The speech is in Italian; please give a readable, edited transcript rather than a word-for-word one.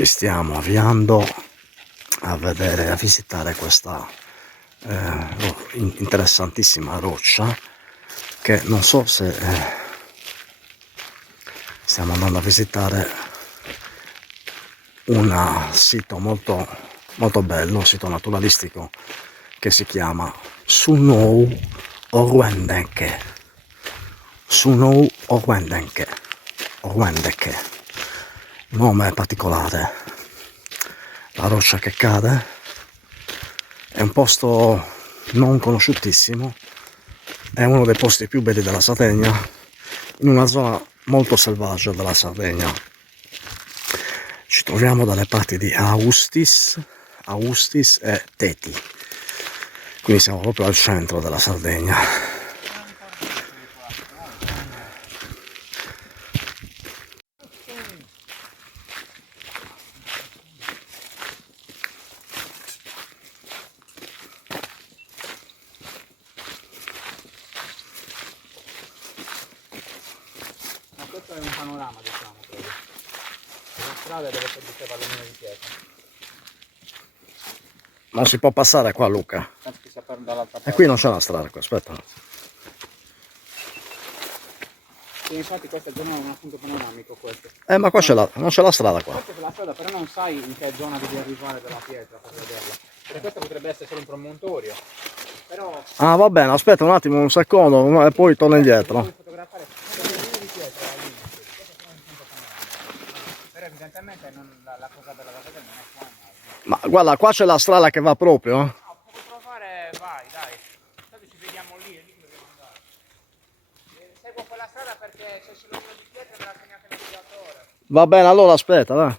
ci stiamo avviando a vedere, a visitare questa interessantissima roccia, che non so se stiamo andando a visitare un sito molto bello, un sito naturalistico che si chiama Sunou Orwendeke. Sunou Orwendeke, nome particolare. La roccia che cade è un posto non conosciutissimo, è uno dei posti più belli della Sardegna, in una zona molto selvaggia della Sardegna. Ci troviamo dalle parti di Austis e Teti, quindi siamo proprio al centro della Sardegna. Questo è un panorama, diciamo, credo. La strada dove si diceva l'unione di pietra. Non si può passare qua, Luca. Tanto che si apre dall'altra parte. E qui non c'è la strada, qua, aspetta. E infatti questo è già un punto panoramico, questo. Ma qua non c'è la strada qua. Questa è la strada, però non sai in che zona devi arrivare della pietra per vederla. Perché questo potrebbe essere solo un promontorio. Però... Ah, va bene, aspetta un attimo, un secondo, e poi torno indietro. Devi fotografare l'unione di pietra lì. Questo è un punto panoramico. Però evidentemente la cosa bella da vedere non è qua. Ma guarda, qua c'è la strada che va proprio. No, puoi provare, vai, dai. Tanto ci vediamo lì, è lì che dobbiamo andare. Seguo quella strada perché c'è l'unione di pietra e me l'ha segnato il navigatore. Va bene, allora aspetta, dai.